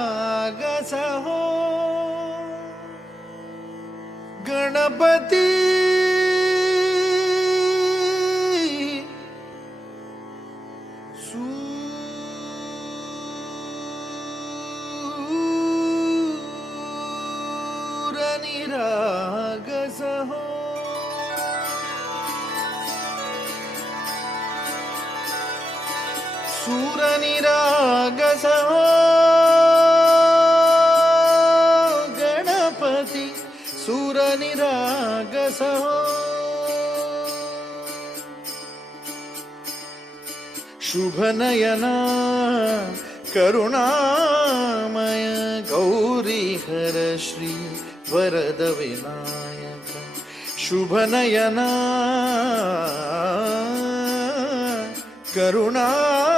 सूरनिरागसहो गणपति सुरनिरागसः हो गणपति शूरनिरागस हो शुभनयना करुणामय गौरीहर श्री वरद विनायक शुभनयना करुणामय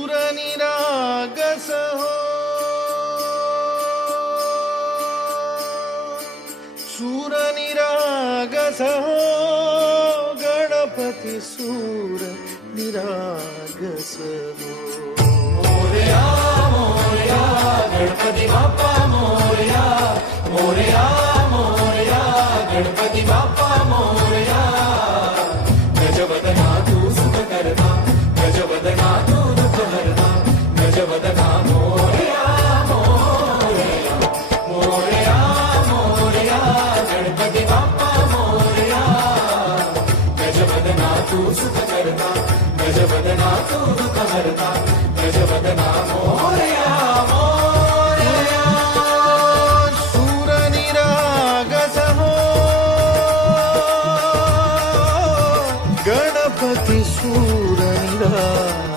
दूर निरागस हो। सूर निरागस हो। गणपति सूर निरागस हो। मोरया मोरया गणपती बाप्पा मोरया मोरया मोरया गणपती बाप्पा। तू करता गज वदना तू दुख गज वदना मोरया सूर निराग गणपति सूर निराग